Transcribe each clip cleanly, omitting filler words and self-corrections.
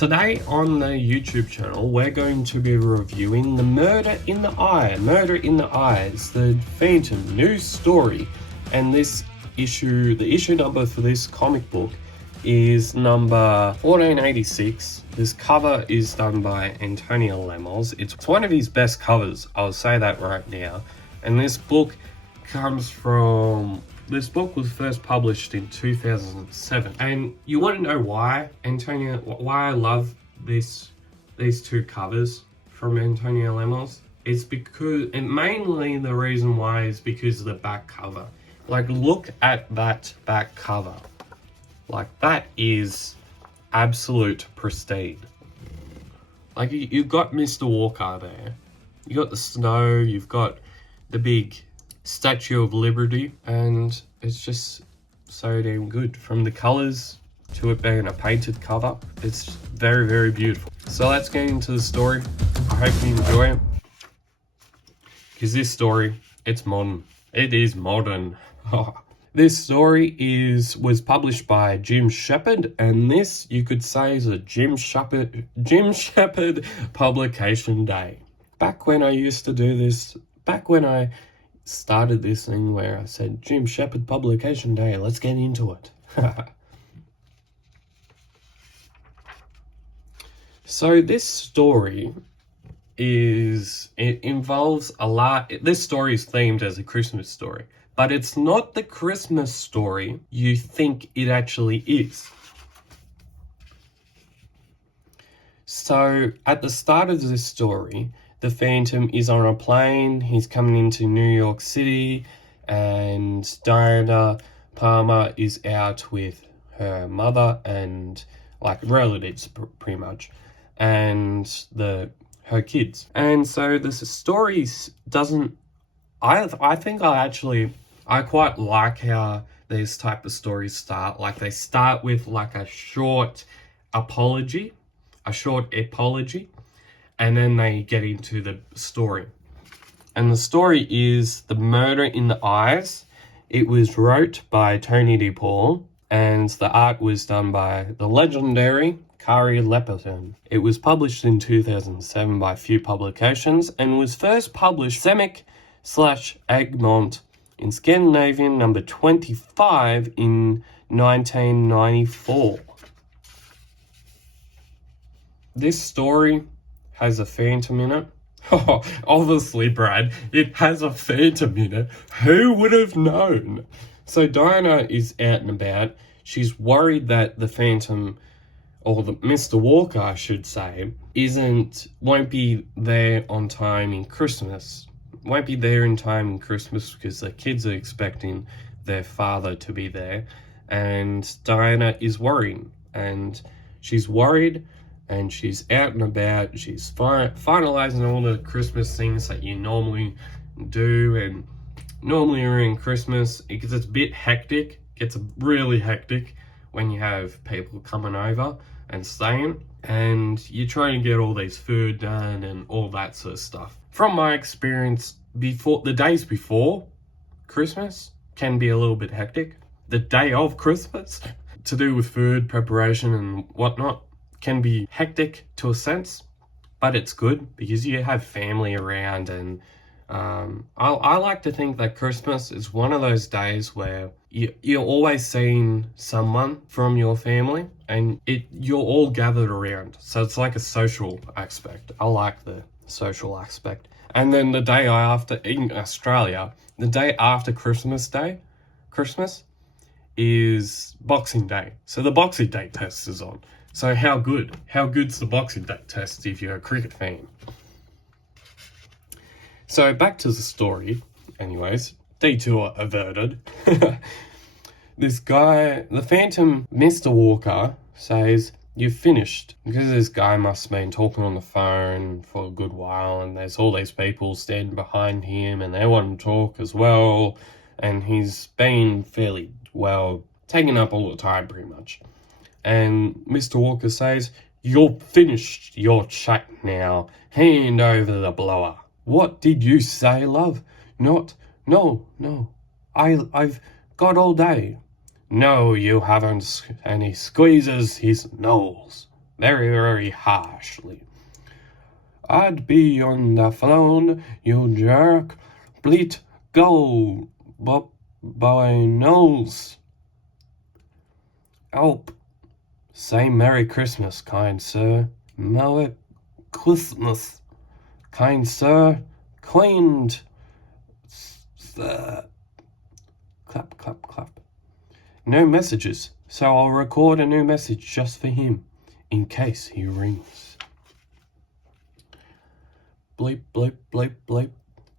Today on the YouTube channel, we're going to be reviewing The Murder in the Eye. Murder in the Eyes, the Phantom news story. And this issue, the issue number for this comic book is number 1486. This cover is done by Antonio Lemos. It's one of his best covers, I'll say that right now. And this book was first published in 2007. And you want to know why, Antonio, why I love these two covers from Antonio Lemos? It's because, and mainly the reason why is because of the back cover. Like, look at that back cover. Like, that is absolute prestige. Like, you've got Mr. Walker there. You got the snow, you've got the big Statue of Liberty, and it's just so damn good. From the colors to it being a painted cover, it's very, very beautiful. So let's get into the story. I hope you enjoy it, because this story, it's modern. It is modern. This story was published by Jim Shepard, and this, you could say, is a Jim Shepard publication day. Back when I used to do this, back when I started this thing where I said Jim Shepard publication day, let's get into it. So this story involves a lot. This story is themed as a Christmas story, but it's not the Christmas story you think it actually is. So at the start of this story, the Phantom is on a plane. He's coming into New York City, and Diana Palmer is out with her mother and like relatives, pretty much, and her kids. And so the story doesn't. I quite like how these type of stories start. Like, they start with like a short apology, and then they get into the story. And the story is The Murder in the Eyes. It was wrote by Tony DePaul, and the art was done by the legendary Kari Lepperton. It was published in 2007 by Few Publications, and was first published Semic/Egmont in Scandinavian number 25 in 1994. This story has a Phantom in it. Oh, obviously, Brad, it has a Phantom in it. Who would have known? So Diana is out and about. She's worried that the Phantom, or the Mr. Walker, I should say, won't be there on time in Christmas. Won't be there in time in Christmas because the kids are expecting their father to be there. And Diana is worrying. And she's worried, and she's out and about. She's finalizing all the Christmas things that you normally do. And normally around Christmas, because it's a bit hectic, gets really hectic when you have people coming over and staying. And you're trying to get all these food done and all that sort of stuff. From my experience, the days before Christmas can be a little bit hectic. The day of Christmas, to do with food preparation and whatnot, can be hectic to a sense, but it's good because you have family around. And I like to think that Christmas is one of those days where you're always seeing someone from your family, and you're all gathered around. So it's like a social aspect. I like the social aspect. And then the day after, in Australia, the day after Christmas is Boxing Day. So the Boxing Day test is on. So how good's the Boxing Day test if you're a cricket fan? So back to the story, anyways. Detour averted. This guy, the Phantom, Mr. Walker, says, "You've finished." Because this guy must have been talking on the phone for a good while, and there's all these people standing behind him, and they want to talk as well. And he's been fairly, taking up all the time, pretty much. And Mr. Walker says, "You're finished your chat now. Hand over the blower." "What did you say, love?" No. I've got all day." "No, you haven't." And he squeezes his nose very, very harshly. I'd be on the phone, you jerk. Bleat go, by nose. Help. Say Merry Christmas, kind sir. Merry Christmas, kind sir. Cleaned. Clap, clap, clap. No messages, so I'll record a new message just for him, in case he rings. Bleep, bleep, bleep, bleep.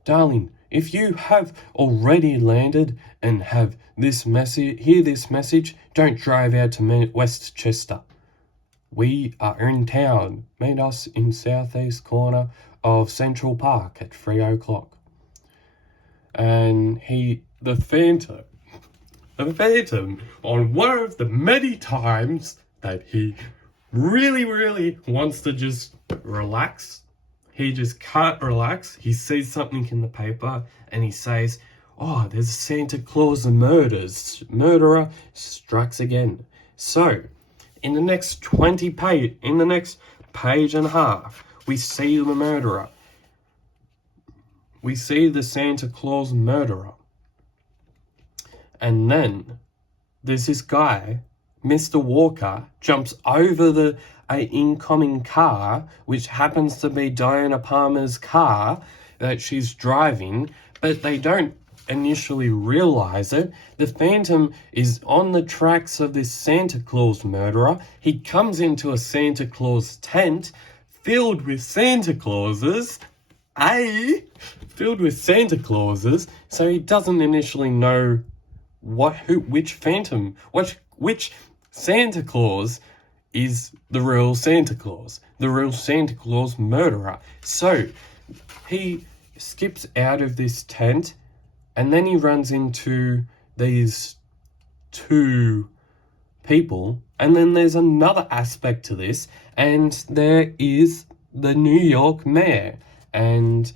Darling, if you have already landed and have this hear this message, don't drive out to Westchester. We are in town. Meet us in southeast corner of Central Park at 3 o'clock. And the Phantom, on one of the many times that he really, really wants to just relax, he just can't relax. He sees something in the paper and he says, oh, there's a Santa Claus murderer strikes again. So, in the next page and a half, we see the murderer. We see the Santa Claus murderer. And then there's this guy, Mr. Walker, jumps over a incoming car, which happens to be Diana Palmer's car that she's driving, but they don't initially realize it. The Phantom is on the tracks of this Santa Claus murderer. He comes into a Santa Claus tent filled with Santa Clauses, so he doesn't initially know which Santa Claus is the real Santa Claus murderer. So he skips out of this tent and then he runs into these two people, and then there's another aspect to this, and there is the New York mayor, and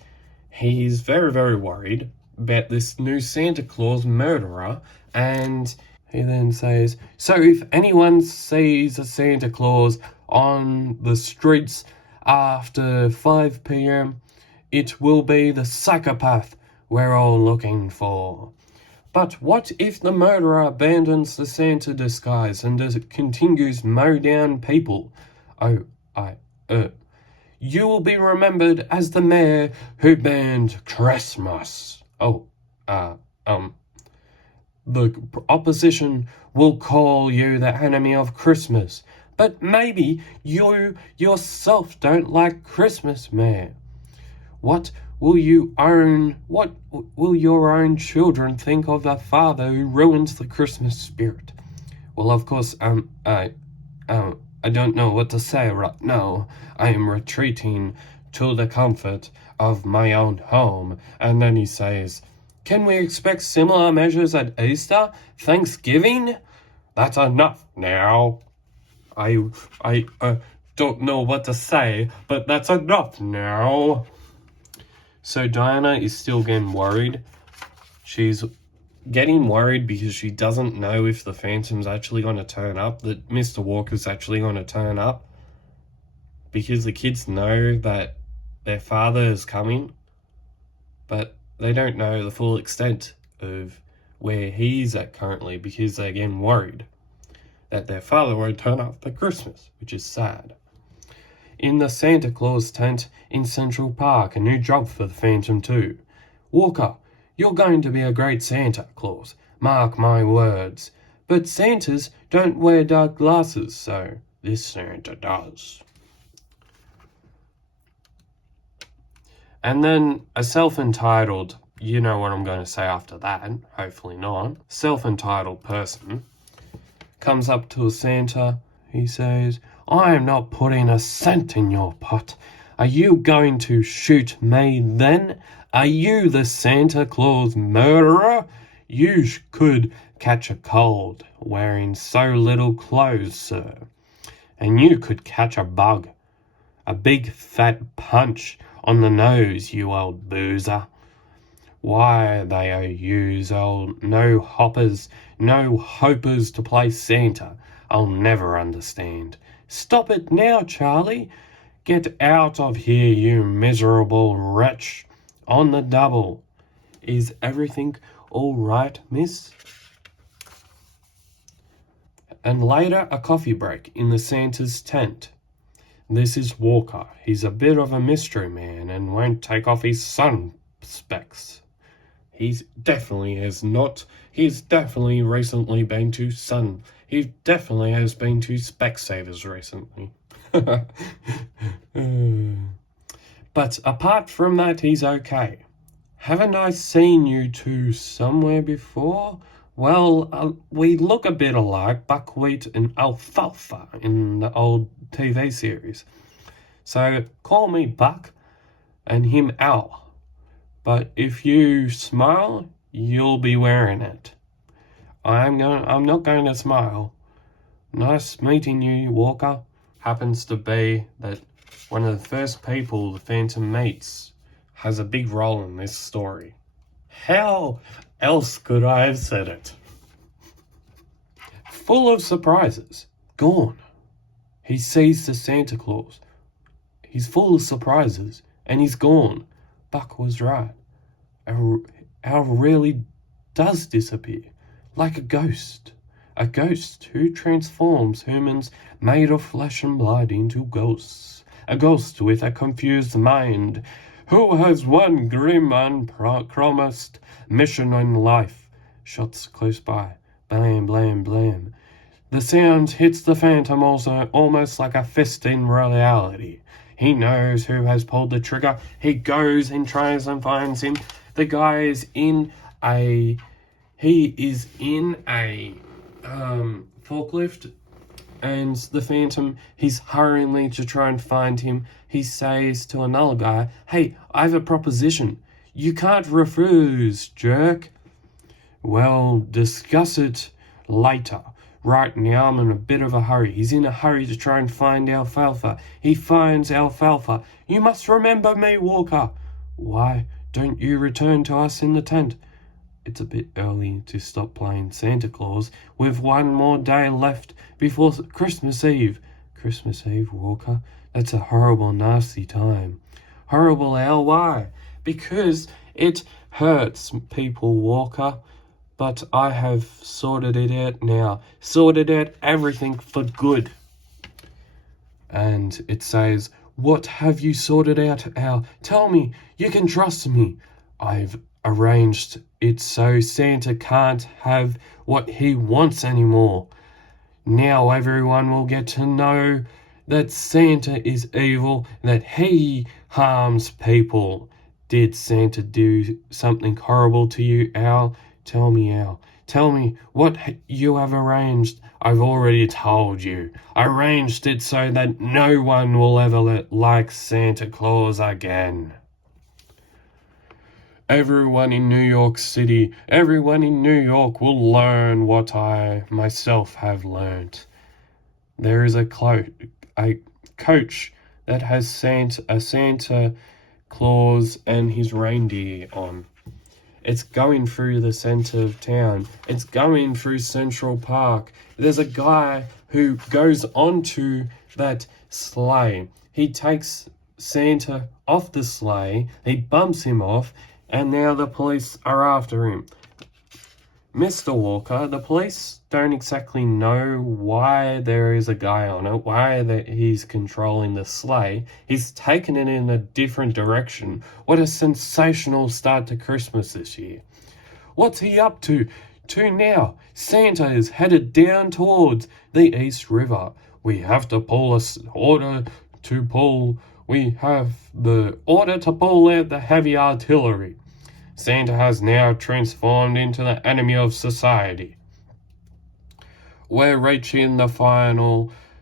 he's very, very worried about this new Santa Claus murderer, and he then says, so if anyone sees a Santa Claus on the streets after 5 p.m., it will be the psychopath we're all looking for. But what if the murderer abandons the Santa disguise and continues to mow down people? You will be remembered as the mayor who banned Christmas. The opposition will call you the enemy of Christmas, but maybe you yourself don't like Christmas, Mayor. What will your own children think of a father who ruins the Christmas spirit? Well, of course, I don't know what to say right now. I am retreating to the comfort of my own home. And then he says, can we expect similar measures at Easter? Thanksgiving? That's enough now. I don't know what to say, but that's enough now. So Diana is still getting worried. She's getting worried because she doesn't know if the Phantom's actually going to turn up, that Mr. Walker's actually going to turn up. Because the kids know that their father is coming, but they don't know the full extent of where he's at currently because they're getting worried that their father won't turn up for Christmas, which is sad. In the Santa Claus tent in Central Park, a new job for the Phantom too. Walker, you're going to be a great Santa Claus, mark my words. But Santas don't wear dark glasses, so this Santa does. And then a self-entitled, you know what I'm going to say after that, hopefully not, self-entitled person comes up to a Santa. He says, I am not putting a cent in your pot. Are you going to shoot me then? Are you the Santa Claus murderer? You could catch a cold wearing so little clothes, sir. And you could catch a bug. A big fat punch on the nose, you old boozer. Why they use old no hopers to play Santa, I'll never understand. Stop it now, Charlie. Get out of here, you miserable wretch. On the double. Is everything all right, miss? And later, a coffee break in the Santa's tent. This is Walker. He's a bit of a mystery man and won't take off his sun specs. He's definitely recently been to Sun. He definitely has been to Specsavers recently. But apart from that, he's okay. Haven't I seen you two somewhere before? Well, we look a bit alike, Buckwheat and Alfalfa in the old TV series. So call me Buck and him Al. But if you smile, you'll be wearing it. I'm not going to smile. Nice meeting you, Walker. Happens to be that one of the first people the Phantom meets has a big role in this story. How else could I have said it? Full of surprises. Gone. He sees the Santa Claus. He's full of surprises, and he's gone. Buck was right. Al really does disappear, like a ghost. A ghost who transforms humans made of flesh and blood into ghosts. A ghost with a confused mind, who has one grim, unpromised mission in life. Shots close by. Blam, blam, blam. The sound hits the Phantom also almost like a fist in reality. He knows who has pulled the trigger. He goes and tries and finds him. The guy is in a forklift, and the Phantom, he's hurrying to try and find him. He says to another guy, "Hey, I have a proposition. You can't refuse, jerk." "Well, discuss it later. Right now, I'm in a bit of a hurry." He's in a hurry to try and find Alfalfa. He finds Alfalfa. "You must remember me, Walker." "Why don't you return to us in the tent?" "It's a bit early to stop playing Santa Claus. We've one more day left before Christmas Eve." "Christmas Eve, Walker? That's a horrible, nasty time." "Horrible, Al, why?" "Because it hurts people, Walker. But I have sorted it out now. Sorted out everything for good." And it says, "What have you sorted out, Al? Tell me. You can trust me." "I've arranged it so Santa can't have what he wants anymore. Now everyone will get to know that Santa is evil, that he harms people." "Did Santa do something horrible to you, Al? Tell me, Al. Tell me what you have arranged." "I've already told you. I arranged it so that no one will ever like Santa Claus again. Everyone in New York City, everyone in New York will learn what I myself have learnt. There is a coach that has a Santa Claus and his reindeer on. It's going through the center of town. It's going through Central Park. There's a guy who goes onto that sleigh. He takes Santa off the sleigh. He bumps him off, and now the police are after him. Mr. Walker, the police don't exactly know why there is a guy on it, why he's controlling the sleigh. He's taken it in a different direction. What a sensational start to Christmas this year. What's he up to? Now, Santa is headed down towards the East River. We have the order to pull out the heavy artillery. Santa has now transformed into the enemy of society. We're reaching the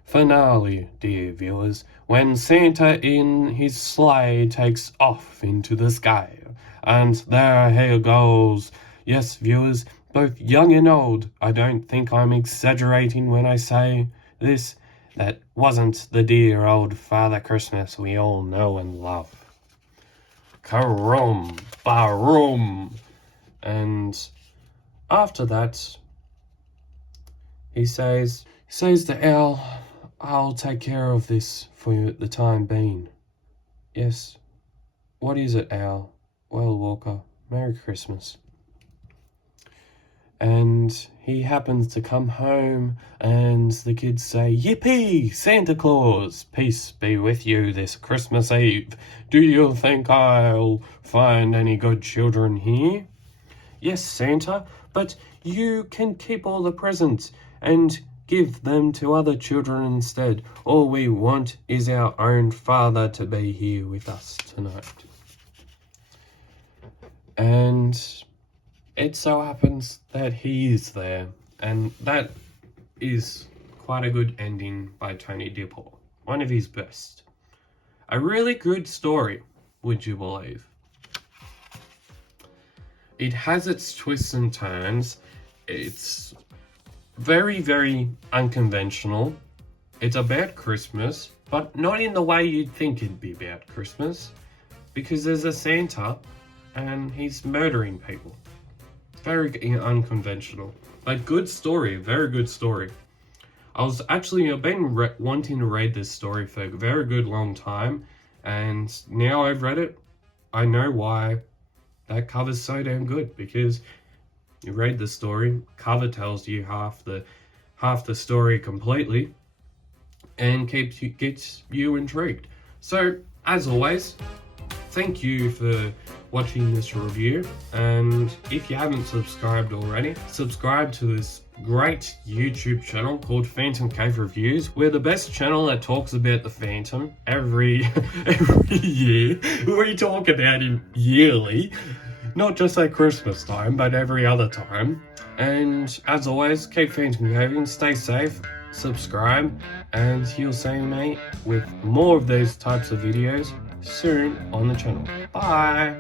finale, dear viewers, when Santa in his sleigh takes off into the sky. And there he goes. Yes, viewers, both young and old, I don't think I'm exaggerating when I say this. That wasn't the dear old Father Christmas we all know and love. Karum, barum. And after that, he says to Al, I'll take care of this for you at the time being. Yes. What is it, Owl? Well, Walker, Merry Christmas. And he happens to come home, and the kids say, Yippee! Santa Claus! Peace be with you this Christmas Eve. Do you think I'll find any good children here? Yes, Santa, but you can keep all the presents and give them to other children instead. All we want is our own father to be here with us tonight. And it so happens that he is there, and that is quite a good ending by Tony Dipple. One of his best. A really good story, would you believe? It has its twists and turns. It's very, very unconventional. It's about Christmas, but not in the way you'd think it'd be about Christmas, because there's a Santa and he's murdering people. Very unconventional. But good story, very good story. I've been wanting to read this story for a very good long time, and now I've read it, I know why that cover's so damn good, because you read the story, cover tells you half the story completely, and gets you intrigued. So, as always, thank you for watching this review, and if you haven't subscribed already, subscribe to this great YouTube channel called Phantom Cave Reviews. We're the best channel that talks about the Phantom every year. We talk about him yearly, not just at Christmas time, but every other time. And as always, keep Phantom Caving, stay safe, subscribe, and you'll see me with more of these types of videos soon on the channel. Bye!